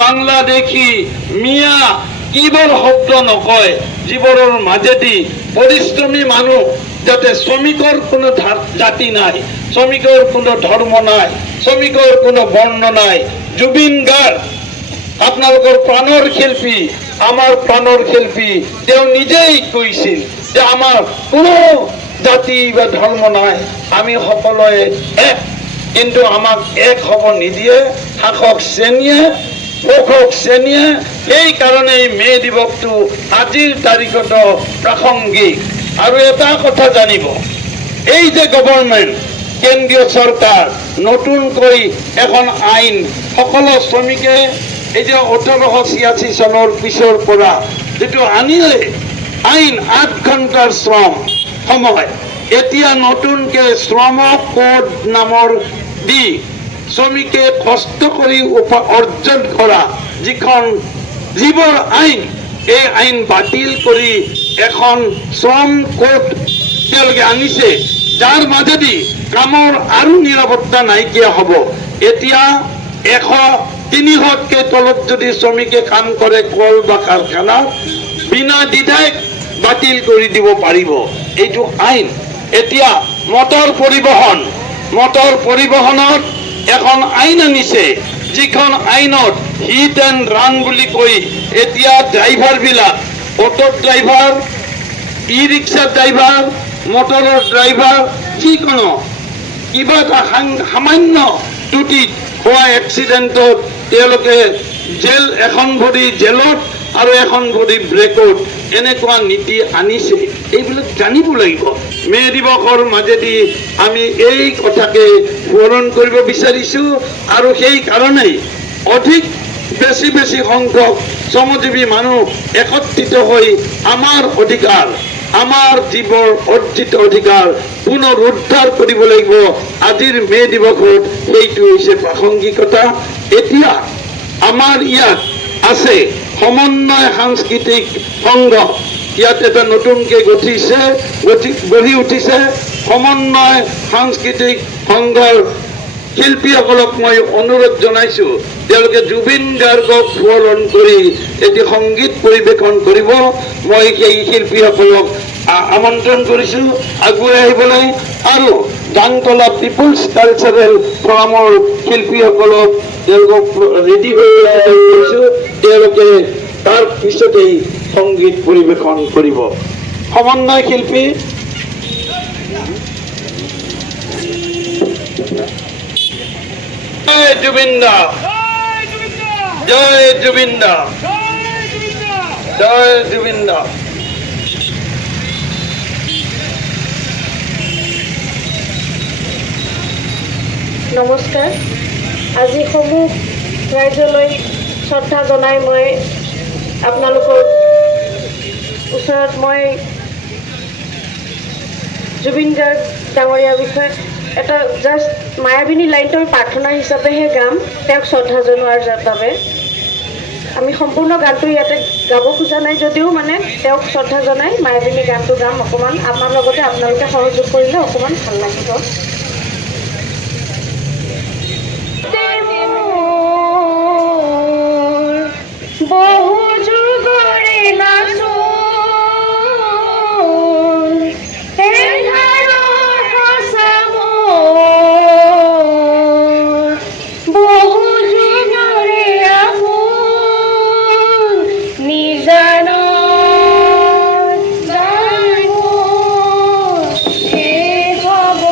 বাংলা দেখি মিয়া কিবোৰ শব্দ নকয় যিবোৰৰ মাজেদি পৰিশ্ৰমী মানুহ যাতে শ্ৰমিকৰ কোনো জাতি নাই, শ্ৰমিকৰ কোনো ধৰ্ম নাই, শ্ৰমিকৰ কোনো বৰ্ণ নাই। জুবিন গাৰ্গ আপোনালোকৰ প্ৰাণৰ শিল্পী, আমাৰ প্ৰাণৰ শিল্পী, তেওঁ নিজেই কৈছিল যে আমাৰ কোনো জাতি বা ধৰ্ম নাই, আমি সকলোৱে এক। কিন্তু আমাক এক হ'ব নিদিয়ে শাসক শ্ৰেণীয়ে, শোষক শ্ৰেণীয়ে। এই কাৰণেই মে দিৱসটো আজিৰ তাৰিখতো প্ৰাসংগিক। আৰু এটা কথা জানিব, এই যে গভৰ্ণমেণ্ট, কেন্দ্ৰীয় চৰকাৰ নতুনকৈ এখন আইন সকলো শ্ৰমিকে এই যে 1886 চনৰ পিছৰ পৰা যিটো আনিলে আইন 8 ঘণ্টাৰ শ্ৰম সময়, এতিয়া নতুনকে শ্ৰম কোড নামৰ দি শ্ৰমিকে কষ্ট কৰি অৰ্জন কৰা যিবোৰ আইন, এই আইন বাতিল কৰি এখন শ্ৰম কোড তেওঁলোকে আনিছে, যাৰ মাজেদি কামৰ আৰু নিৰাপত্তা নাইকিয়া হ'ব। এতিয়া 100-300তকৈ তলত যদি শ্ৰমিকে কাম কৰে কল বা কাৰখানাত, বিনা দ্বিধাই বাতিল কৰি দিব পাৰিব এইটো আইন। এতিয়া মটৰ পৰিবহণত এখন আইন আনিছে, যিখন আইনত হিট এণ্ড ৰান বুলি কৈ এতিয়া ড্ৰাইভাৰবিলাক, অটো ড্ৰাইভাৰ, ই ৰিক্সা ড্ৰাইভাৰ, মটৰৰ ড্ৰাইভাৰ, যিকোনো কিবা এটা সামান্য ত্ৰুটিত হোৱা এক্সিডেণ্টত তেওঁলোকে এখন ভৰি জেলত আৰু এখন ভৰি ব্ৰেকত, এনেকুৱা নীতি আনিছে। এইবিলাক জানিব লাগিব। মে দিৱসৰ মাজেদি আমি এই কথাকে সোঁৱৰণ কৰিব বিচাৰিছো। আৰু সেই কাৰণেই অধিক বেছি সংখ্যক শ্ৰমজীৱী মানুহ একত্ৰিত হৈ আমাৰ অধিকাৰ, আমাৰ যিবোৰ অৰ্জিত অধিকাৰ পুনৰুদ্ধাৰ কৰিব লাগিব। আজিৰ মে দিৱসত সেইটো হৈছে প্ৰাসংগিকতা। এতিয়া আমাৰ ইয়াত আছে সমন্বয় সাংস্কৃতিক সংঘ, ইয়াত এটা নতুনকৈ গঢ়ি উঠিছে। সমন্বয় সাংস্কৃতিক সংঘৰ শিল্পীসকলক মই অনুৰোধ জনাইছো, তেওঁলোকে জুবিন গাৰ্গক সোঁৱৰণ কৰি এটি সংগীত পৰিৱেশন কৰিব। মই সেই শিল্পীসকলক আমন্ত্ৰণ কৰিছো আগুৱাই আহিবলৈ। আৰু ডাংতলা পিপুলছ কালচাৰেল ফৰামৰ শিল্পীসকলক তেওঁলোকক ৰেডি হৈ কৰিছো, তেওঁলোকে তাৰ পিছতেই সংগীত পৰিৱেশন কৰিব। সমন্বয় শিল্পী জয় জুবিন দা, জয় জুবিন দা, জয় জুবিন দা। নমস্কাৰ। আজি সমূহ ৰাইজলৈ শ্ৰদ্ধা জনাই মই আপোনালোকৰ ওচৰত মই জুবিন গাৰ্গ ডাঙৰীয়াৰ বিষয়ে এটা জাষ্ট মায়াবিনী লাইনটো প্ৰাৰ্থনা হিচাপেহে গাম, তেওঁক শ্ৰদ্ধা জনোৱাৰ বাবে। আমি সম্পূৰ্ণ গানটো ইয়াতে গাব খোজা নাই যদিও মানে তেওঁক শ্ৰদ্ধা জনাই মায়াবিনী গানটো গাম। অকণমান আমাৰ লগতে আপোনালোকে সহযোগ কৰিলে অকণমান ভাল লাগিব। বহু যুগৰে নাচোন এন্ধাৰৰ সঁচাবোৰ, বহু যুগৰে আপোন নিজানত জানো শেষ হ'ব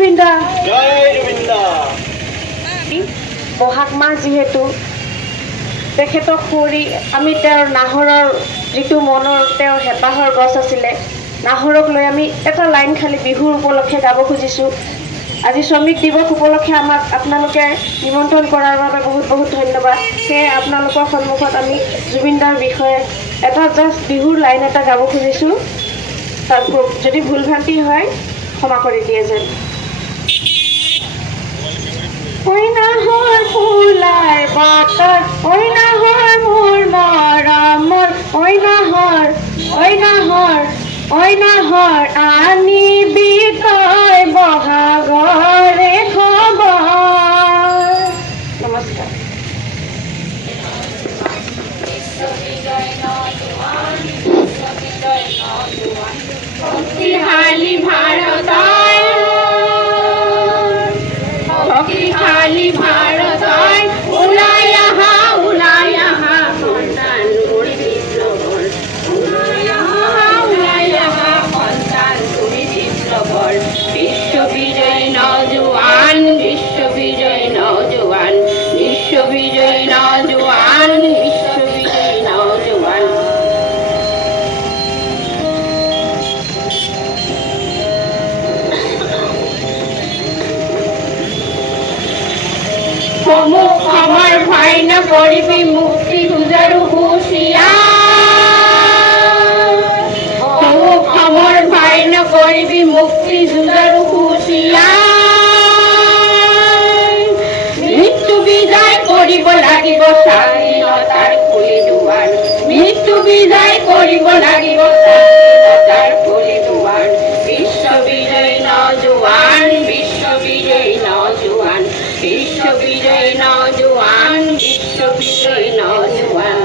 জুবিন দা জয় রবীন্দ্র। বহাগ মাহ যিহেতু তেখেতক সুঁৱৰি আমি তেওঁৰ নাহৰৰ যিটো মনৰ তেওঁৰ হেঁপাহৰ গছ আছিলে, নাহৰক লৈ আমি এটা লাইন খালি বিহুৰ উপলক্ষে গাব খুজিছোঁ। আজি শ্ৰমিক দিৱস উপলক্ষে আমাক আপোনালোকে নিমন্ত্ৰণ কৰাৰ বাবে বহুত বহুত ধন্যবাদ। সেয়ে আপোনালোকৰ সন্মুখত আমি জুবিনদাৰ বিষয়ে এটা জাষ্ট বিহুৰ লাইন এটা গাব খুজিছোঁ। তাৰ যদি ভুল ভ্ৰান্তি হয় ক্ষমা কৰি দিয়ে যেন। ঐ নাহৰ ফুলাৰ বাটত, ঐ নাহৰ মোৰ মৰমৰ, ঐ নাহৰ, ঐ নাহৰ, ঐ নাহৰ আনিবি তই বহাগৰে খবৰ। নমস্কাৰ। শক্তিশালী ভাৰতৰ, শক্তিশালী ভাৰতৰ ওলাই আহা সন্তান তুমি বিপ্লৱৰ, ওলাই আহা সন্তান তুমি বিপ্লৱৰ। বিশ্ববিজয়ী নজোৱান, বিশ্ববিজয়ী নজোৱান, বিশ্ববিজয়ী নজোৱান, বিশ্ববিজয়ী নজোৱান। সমূহ সময় ভয় নকৰিবি, মুক্তি যুঁজাৰু হুঁচিয়াৰ। সমূহ সময় ভয় নকৰিবি, মুক্তি যুঁজাৰু হুঁচিয়াৰ। মৃত্যু বিজয় কৰিব লাগিব স্বাধীনতাৰ খুলি দুৱাৰ, মৃত্যু বিজয় কৰিব লাগিব স্বাধীনতাৰ খুলি দুৱাৰ। বিশ্ববিজয়ী নজোৱান, বিশ্ববিজয়ী নজোৱান, বিশ্ববিজয়ী নজোৱান, বিশ্ববিজয়ী নজোৱান।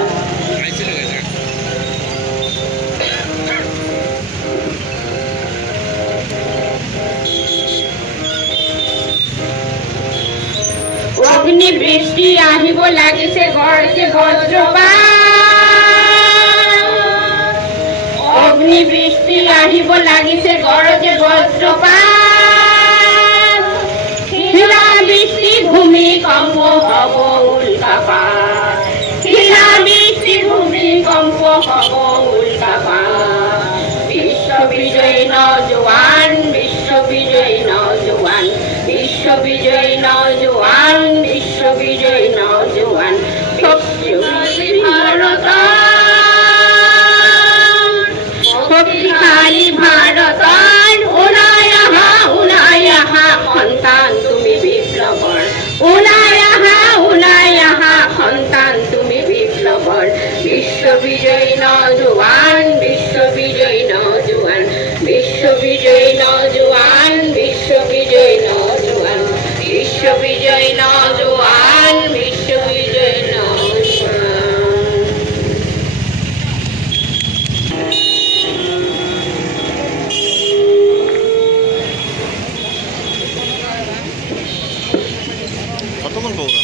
অগ্নি বৃষ্টি আহিব লাগিছে গৰজে বজ্ৰপাত, অগ্নি বৃষ্টি আহিব লাগিছে গৰজে বজ্ৰপাত। শিলা বৃষ্টি ভূমিকম্প হ'ব উল্কাপাত, শিলা বৃষ্টি ভূমিকম্প হ'ব উল্কাপাত। বিশ্ববিজয়ী নজোৱান, বিশ্ববিজয়ী নজোৱান, বিশ্ববিজয়ী নজোৱান, বিশ্ববিজয়ী নজোৱান। শক্তিশালী ভাৰতৰ, শক্তিশালী ভাৰতৰ ওলাই আহা সন্তান তুমি বিপ্লৱৰ, ওলাই আহা সন্তান তুমি বিপ্লৱৰ। বিশ্ববিজয়ী নজোৱান, বিশ্ববিজয়ী নজোৱান, বিশ্ববিজয়ী নজোৱান, বিশ্ববিজয়ী নজোৱান, বিশ্ববিজয়ী নজোৱান, বিশ্ববিজয়ী নজোৱান। কতক্ষণ প্রোগ্রাম?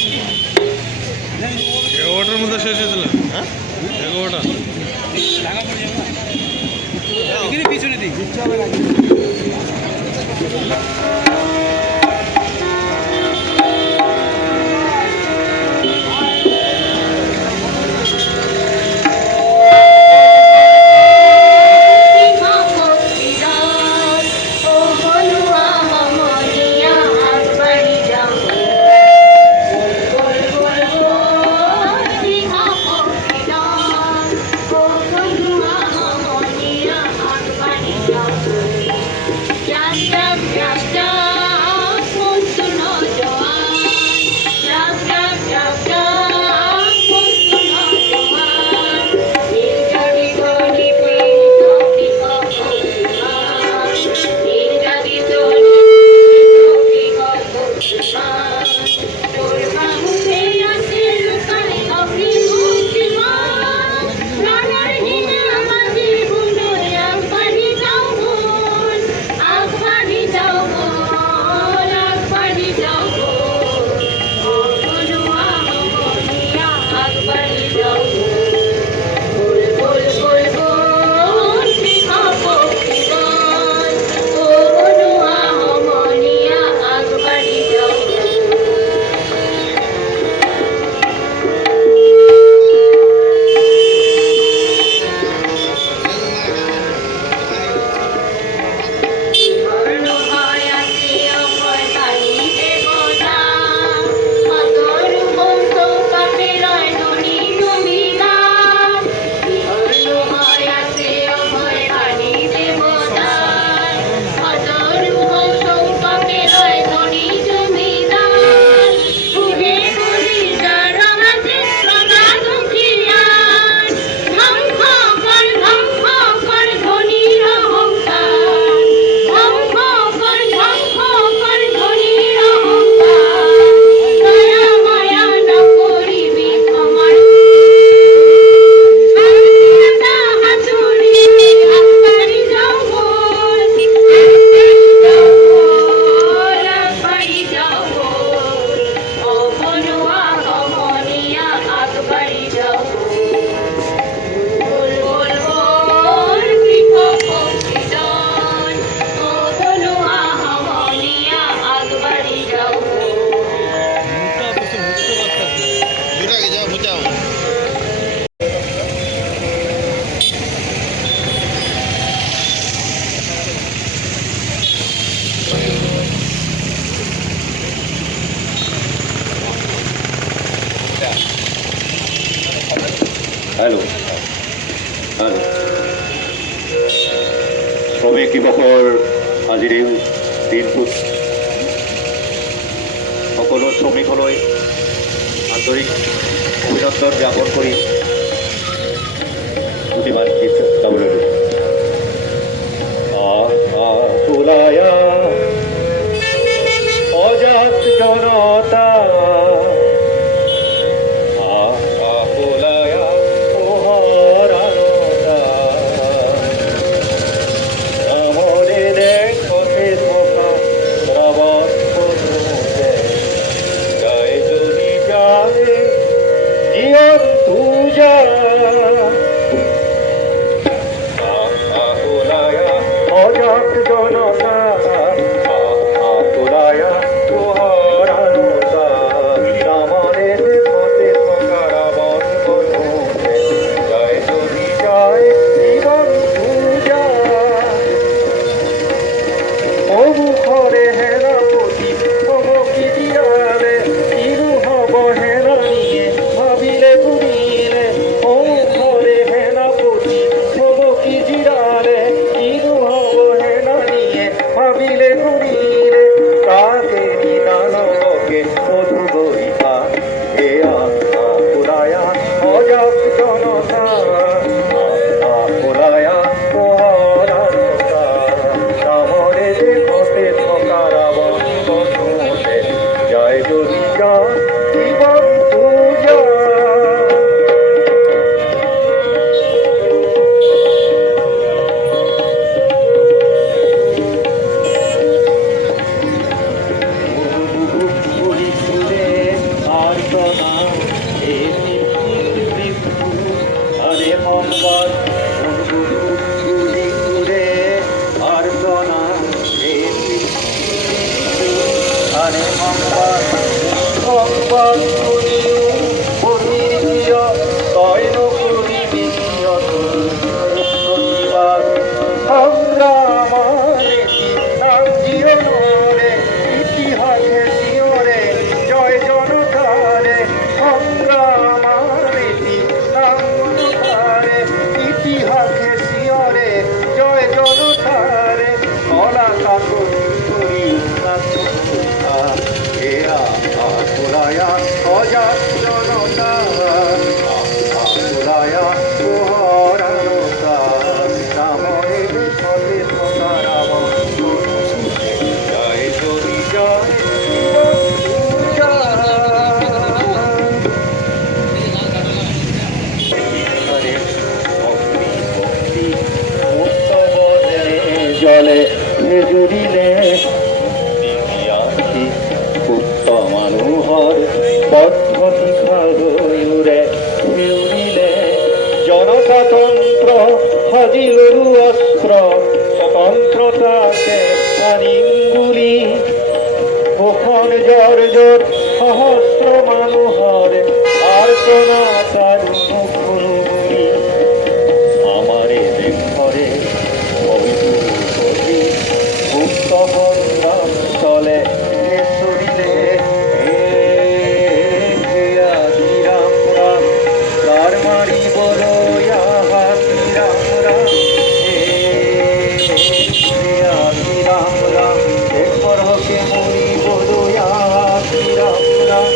11টার মধ্যে শেষ হয়েছিল। হ্যাঁ 11টা। পিছনে দিক Just শ্ৰমিক দিৱসৰ আজিৰ এই দিনটোত সকলো শ্ৰমিকলৈ আন্তৰিক অভিনন্দন জ্ঞাপন কৰি দুটিমান গীত গাবলৈ লৈছোঁ। তোলায়া অজাত জনতা তোলায়া পোহরানতা আমরে দেখতে থকা শ্রাবণ পথে যায় যদি যায় জীবন তুজা অজাত জনতা তোলায়া পোহরানতা আমরে দেখতে থকা রাবণ পথে যায় যদি যায় জীবন তুজা অমুখরে হেরাপতি অমুখী দিয়ালে ইরু হব হেরা নিয়ে ভাবিলে ঘুরিলে অমুখরে হেরাপতি অমুখী জিরালে ইরু হব হেরা নিয়ে ভাবিলে ঘুরিলে কাকে নিদানকে মধু গরিতা এ তোলায়া অজাত জনতা তোলায়া পোহরানতা সামরে দেখতে থকা রাবণ পথে যায় যদি যায় জীবন তুজা ইতিহাসে শিওরে জয় জনতারে সংগ্রামারে ইতিহাসে শিওরে জয় জনতারে কলা কাকুরি তোলায়া অজাত জনতা তোলায়া পোহরানতা সামরে দেখতে থকা রাবণ যায় যদি যায় জীবন তুজা জলে জুড়িলে পুত্র মানুহৰ পদ্ধতি খাৰুৰে শিউৰিলে জনতাতন্ত্ৰ সাজিলৰু অস্ত্ৰ স্বতন্ত্ৰতাকে আনিংগুলি ভূষণ জৰ্জৰ সহস্ৰ মানুহৰ আৰ্তনাদ আৰু মুখুলি আমাৰে দেশৰে মুক্ত সংগ্ৰাম চলে চলিলে ৰাম ৰাম কাৰ মাৰিবলৈ ৰাম ৰাম রাম রাম দেশৰ হকে মৰিবলৈ ৰাম ৰাম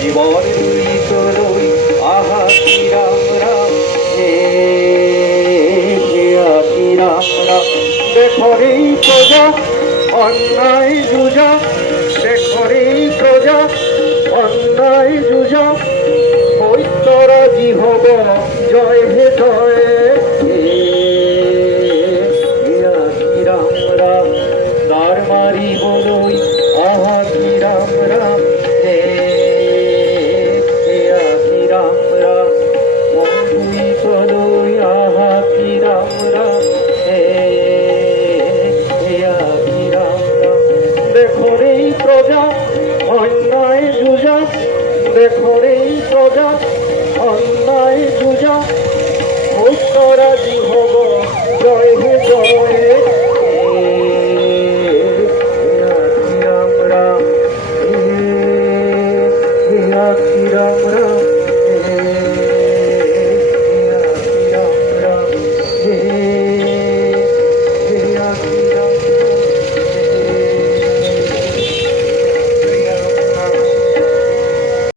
জীবন দুইতলৈ আহা ৰাম ৰাম রাম রাম দেখরে প্রজা অন্যায় যুজা দেখরে প্রজা অন্যায় যুজা ঐতরাজি হব জয় হে জয় রাম রাম দ্বার মারিবলৈ আহা রাম রাম রাম রাম মন দুই আহা রাম রাম দেখরে প্রজা অন্যায় যুজা দেখরে প্রজা অন্যায় যুজা ঐতরাজি হব জয় হে